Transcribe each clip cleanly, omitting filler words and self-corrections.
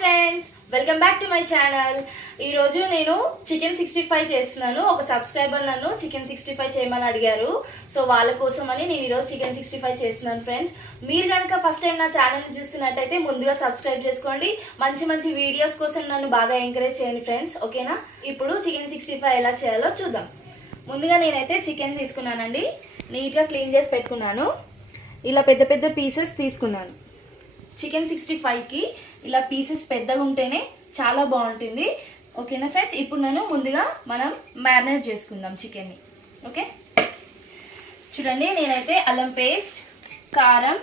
Friends, welcome back to my channel. ఈరోజు నేను chicken 65 చేస్తున్నాను. ఒక సబ్స్క్రైబర్ నన్ను చికెన్ 65 చేయమని అడిగారు. సో వాళ్ళ కోసం అని నేను ఈరోజు చికెన్ 65 చేస్తున్నాను ఫ్రెండ్స్. మీరు కనుక ఫస్ట్ టైం నా ఛానల్ని చూస్తున్నట్టయితే ముందుగా సబ్స్క్రైబ్ చేసుకోండి. మంచి మంచి వీడియోస్ కోసం నన్ను బాగా ఎంకరేజ్ చేయండి ఫ్రెండ్స్, ఓకేనా? ఇప్పుడు చికెన్ 65 ఎలా చేయాలో చూద్దాం. ముందుగా నేనైతే చికెన్ తీసుకున్నానండి. నీట్గా క్లీన్ చేసి పెట్టుకున్నాను. ఇలా పెద్ద పెద్ద పీసెస్ తీసుకున్నాను. చికెన్ 65కి ఇలా పీసెస్ పెద్దగా ఉంటేనే చాలా బాగుంటుంది, ఓకేనా ఫ్రెండ్స్? ఇప్పుడు ముందుగా మనం మ్యారినేట్ చేసుకుందాం చికెన్ని. ఓకే, చూడండి, నేనైతే అల్లం పేస్ట్, కారం,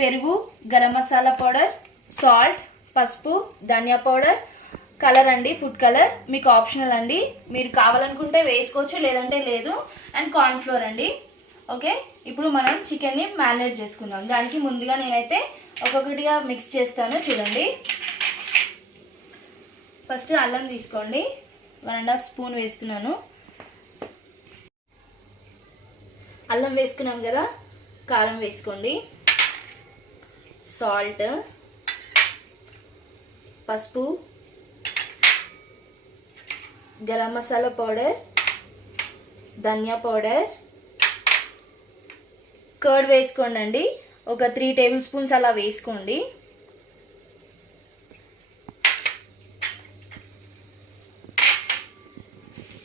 పెరుగు, గరం మసాలా పౌడర్, సాల్ట్, పసుపు, ధనియా పౌడర్, కలర్ అండి, ఫుడ్ కలర్ మీకు ఆప్షనల్ అండి, మీరు కావాలనుకుంటే వేసుకోవచ్చు, లేదంటే లేదు, అండ్ కార్న్ఫ్లోర్ అండి. ఓకే, ఇప్పుడు మనం చికెన్ని మ్యారినేట్ చేసుకుందాం. దానికి ముందుగా నేనైతే ఒక్కొక్కటిగా మిక్స్ చేస్తాను. చూడండి, ఫస్ట్ అల్లం తీసుకోండి, 1.5 స్పూన్ వేస్తున్నాను. అల్లం వేసుకున్నాం కదా, కారం వేసుకోండి, సాల్ట్, పసుపు, గరం మసాలా పౌడర్, ధనియా పౌడర్, కర్డ్ వేసుకోండి అండి, ఒక 3 టేబుల్ స్పూన్స్ అలా వేసుకోండి.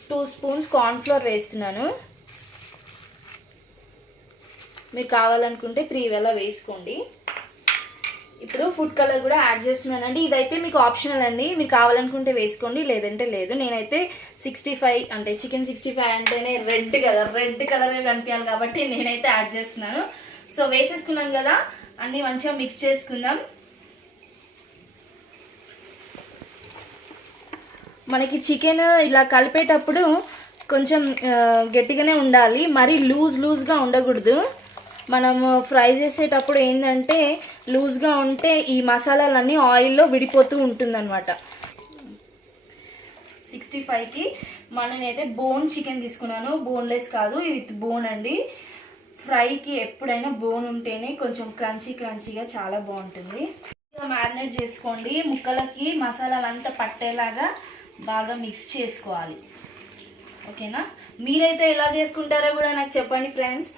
టూ స్పూన్స్ కార్న్ఫ్లోర్ వేస్తున్నాను. మీరు కావాలనుకుంటే 3 వేళ వేసుకోండి. ఇప్పుడు ఫుడ్ కలర్ కూడా యాడ్ చేస్తున్నానండి. ఇదైతే మీకు ఆప్షనల్ అండి, మీరు కావాలనుకుంటే వేసుకోండి, లేదంటే లేదు. నేనైతే 65 అంటే చికెన్ 65 అంటేనే రెడ్ కదా, రెడ్ కలరే కనిపించాలి కాబట్టి నేనైతే యాడ్ చేస్తున్నాను. సో వేసేసుకున్నాం కదా, అన్నీ మంచిగా మిక్స్ చేసుకుందాం. మనకి చికెన్ ఇలా కలిపేటప్పుడు కొంచెం గట్టిగానే ఉండాలి, మరీ లూజ్గా ఉండకూడదు. మనము ఫ్రై చేసేటప్పుడు ఏంటంటే లూజ్గా ఉంటే ఈ మసాలాలన్నీ ఆయిల్లో విడిపోతూ ఉంటుందన్నమాట. 65కి నేనైతే బోన్ చికెన్ తీసుకున్నాను, బోన్లెస్ కాదు, విత్ బోన్ అండి. ఫ్రైకి ఎప్పుడైనా బోన్ ఉంటేనే కొంచెం క్రంచీగా చాలా బాగుంటుంది. మ్యారినేట్ చేసుకోండి, ముక్కలకి మసాలాలంతా పట్టేలాగా బాగా మిక్స్ చేసుకోవాలి, ఓకేనా? మీరైతే ఎలా చేసుకుంటారో కూడా నాకు చెప్పండి ఫ్రెండ్స్.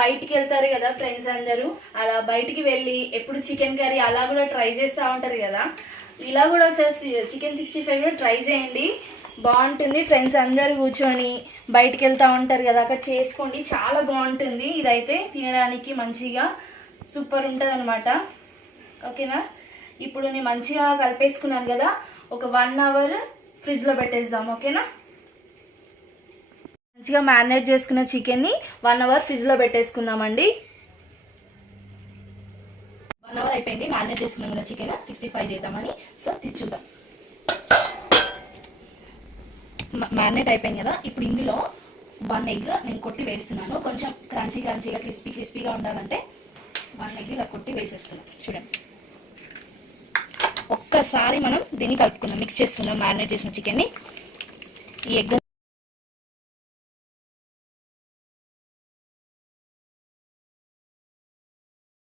బయటికి వెళ్తారు కదా ఫ్రెండ్స్ అందరూ, అలా బయటికి వెళ్ళి ఎప్పుడు చికెన్ కర్రీ అలా కూడా ట్రై చేస్తూ ఉంటారు కదా, ఇలా కూడా ఒకసారి చికెన్ 65 కూడా ట్రై చేయండి, బాగుంటుంది. ఫ్రెండ్స్ అందరూ కూర్చొని బయటికి వెళ్తూ ఉంటారు కదా, అక్కడ చేసుకోండి, చాలా బాగుంటుంది. ఇదైతే తినడానికి మంచిగా సూపర్ ఉంటుంది అనమాట, ఓకేనా? ఇప్పుడు నేను మంచిగా కలిపేసుకున్నాను కదా, ఒక 1 అవర్ ఫ్రిడ్జ్లో పెట్టేద్దాం, ఓకేనా? మంచిగా మ్యారినేట్ చేసుకున్న చికెన్ని 1 అవర్ ఫ్రిడ్జ్లో పెట్టేసుకుందామండి. 1 అవర్ అయిపోయింది మ్యారినేట్ చేసుకున్నాం కదా చికెన్ 65 చేద్దామని. సో చూద్దాం, మ్యారినేట్ అయిపోయింది కదా. ఇప్పుడు ఇందులో 1 ఎగ్ నేను కొట్టి వేస్తున్నాను. కొంచెం క్రంచీగా క్రిస్పీగా ఉండాలంటే 1 ఎగ్ ఇలా కొట్టి వేసేస్తున్నాను. చూడండి, ఒక్కసారి మనం దీన్ని కలుపుకుందాం, మిక్స్ చేసుకుందాం మ్యారినేట్ చేసిన చికెన్ని. ఈ ఎగ్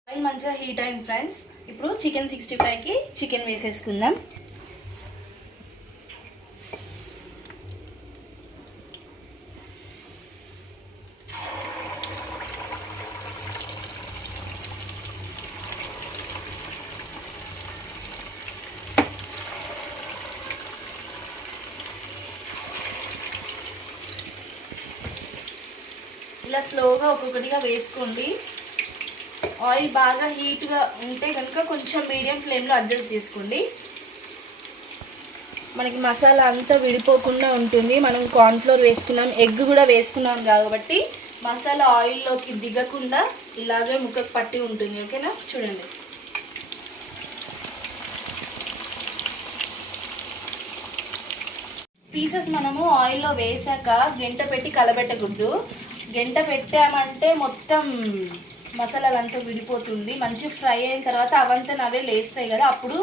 ఆయిల్ మంచిగా హీట్ అయింది ఫ్రెండ్స్. ఇప్పుడు చికెన్ 65కి చికెన్ వేసేసుకుందాం. ఇలా స్లోగా ఒక్కొక్కటిగా వేసుకోండి. ఆయిల్ బాగా హీట్గా ఉంటే కనుక కొంచెం మీడియం ఫ్లేమ్లో అడ్జస్ట్ చేసుకోండి. మనకి మసాలా అంతా విడిపోకుండా ఉంటుంది. మనం కార్న్ఫ్లోర్ వేసుకున్నాం, ఎగ్ కూడా వేసుకున్నాం కాబట్టి మసాలా ఆయిల్లోకి దిగకుండా ఇలాగే ముక్కకు పట్టి ఉంటుంది, ఓకేనా? చూడండి, పీసెస్ మనము ఆయిల్లో వేసాక గంట పెట్టి కలబెట్టకూడదు. గంట పెట్టామంటే మొత్తం మసాలాలంతా విడిపోతుంది. మంచి ఫ్రై అయిన తర్వాత అవంతా అవే లేస్తాయి కదా, అప్పుడు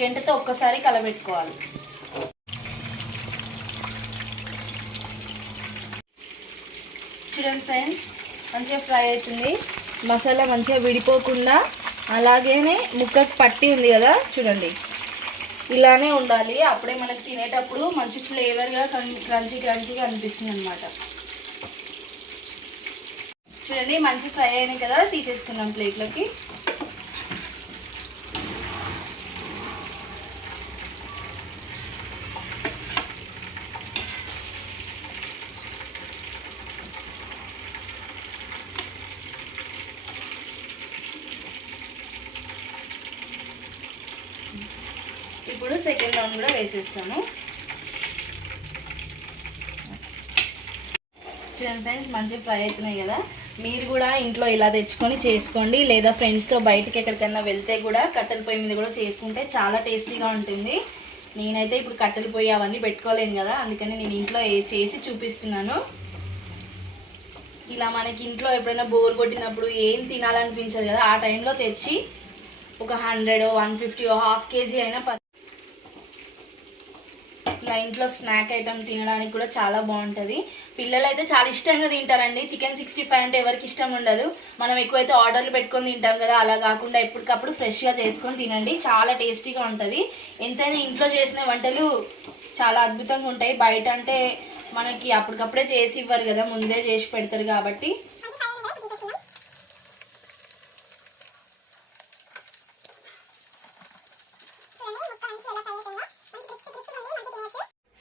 గంటతో ఒక్కసారి కలబెట్టుకోవాలి. చూడండి ఫ్రెండ్స్, మంచిగా ఫ్రై అవుతుంది, మసాలా మంచిగా విడిపోకుండా అలాగేనే ముక్కకు పట్టి ఉంది కదా చూడండి, ఇలానే ఉండాలి. అప్పుడే మనకి తినేటప్పుడు మంచి ఫ్లేవర్గా క్రంచీ క్రంచీగా అనిపిస్తుంది అనమాట. చూడండి మంచి ఫ్రై అయినాయి కదా, తీసేసుకున్నాం ప్లేట్లోకి. ఇప్పుడు సెకండ్ రౌండ్ కూడా వేసేస్తాను. చూడండి ఫ్రెండ్స్, మంచిగా ఫ్రై అవుతున్నాయి కదా. మీరు కూడా ఇంట్లో ఇలా తెచ్చుకొని చేసుకోండి, లేదా ఫ్రెండ్స్తో బయటకి ఎక్కడికైనా వెళ్తే కూడా కట్టెల పొయ్యి మీద కూడా చేసుకుంటే చాలా టేస్టీగా ఉంటుంది. నేనైతే ఇప్పుడు కట్టెల పొయ్యి అవన్నీ పెట్టుకోలేను కదా, అందుకని నేను ఇంట్లో చేసి చూపిస్తున్నాను. ఇలా మనకి ఇంట్లో ఎప్పుడైనా బోర్ కొట్టినప్పుడు ఏం తినాలనిపించదు కదా, ఆ టైంలో తెచ్చి ఒక 100 150 హాఫ్ కేజీ అయినా ఇలా ఇంట్లో స్నాక్ ఐటమ్ తినడానికి కూడా చాలా బాగుంటుంది. పిల్లలు అయితే చాలా ఇష్టంగా తింటారండి. చికెన్ 65 అంటే ఎవరికి ఇష్టం ఉండదు. మనం ఎక్కువైతే ఆర్డర్లు పెట్టుకొని తింటాం కదా, అలా కాకుండా ఎప్పటికప్పుడు ఫ్రెష్గా చేసుకొని తినండి, చాలా టేస్టీగా ఉంటుంది. ఎంతైనా ఇంట్లో చేసిన వంటలు చాలా అద్భుతంగా ఉంటాయి. బయట అంటే మనకి అప్పటికప్పుడే చేసి ఇవ్వరు కదా, ముందే చేసి పెడతారు కాబట్టి.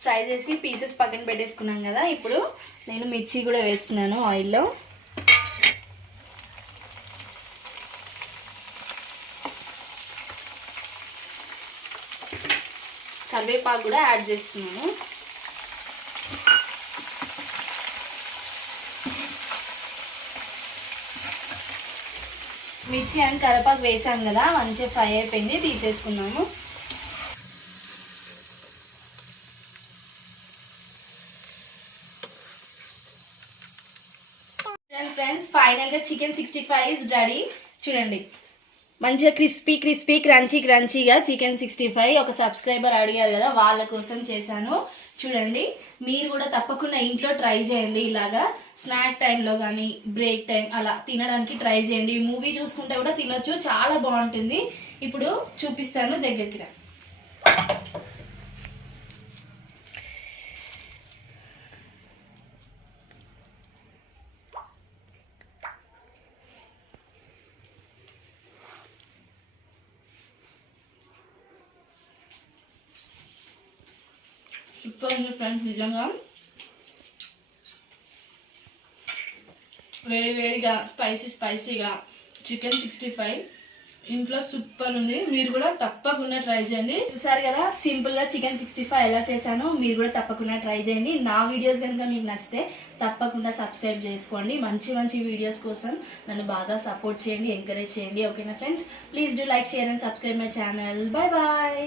ఫ్రై చేసి పీసెస్ పక్కన పెట్టేసుకున్నాం కదా, ఇప్పుడు నేను మిర్చి కూడా వేస్తున్నాను ఆయిల్లో. కరివేపాకు కూడా యాడ్ చేస్తున్నాను. మిర్చి అండ్ కరివేపాకు వేసాం కదా, మంచిగా ఫ్రై అయిపోయింది, తీసేసుకున్నాము. ఫ్రెండ్స్, ఫైనల్గా చికెన్ 65 ఇస్ రెడీ. చూడండి మంచిగా క్రిస్పీ క్రంచీగా చికెన్ 65 ఒక సబ్స్క్రైబర్ అడిగారు కదా, వాళ్ళ కోసం చేశాను. చూడండి మీరు కూడా తప్పకుండా ఇంట్లో ట్రై చేయండి. ఇలాగా స్నాక్ టైంలో కానీ బ్రేక్ టైం అలా తినడానికి ట్రై చేయండి. మూవీ చూసుకుంటే కూడా తినొచ్చు, చాలా బాగుంటుంది. ఇప్పుడు చూపిస్తాను, దగ్గరికి రా. సూపర్ ఉంది ఫ్రెండ్స్, నిజంగా వేడిగా స్పైసీగా చికెన్ 65 ఇంట్లో సూపర్ ఉంది. మీరు కూడా తప్పకుండా ట్రై చేయండి. చూసారు కదా సింపుల్గా చికెన్ 65 ఎలా చేశానో, మీరు కూడా తప్పకుండా ట్రై చేయండి. నా వీడియోస్ కనుక మీకు నచ్చితే తప్పకుండా సబ్స్క్రైబ్ చేసుకోండి. మంచి వీడియోస్ కోసం నన్ను బాగా సపోర్ట్ చేయండి, ఎంకరేజ్ చేయండి. ఓకేనా friends, please do like, share and subscribe my channel. Bye bye.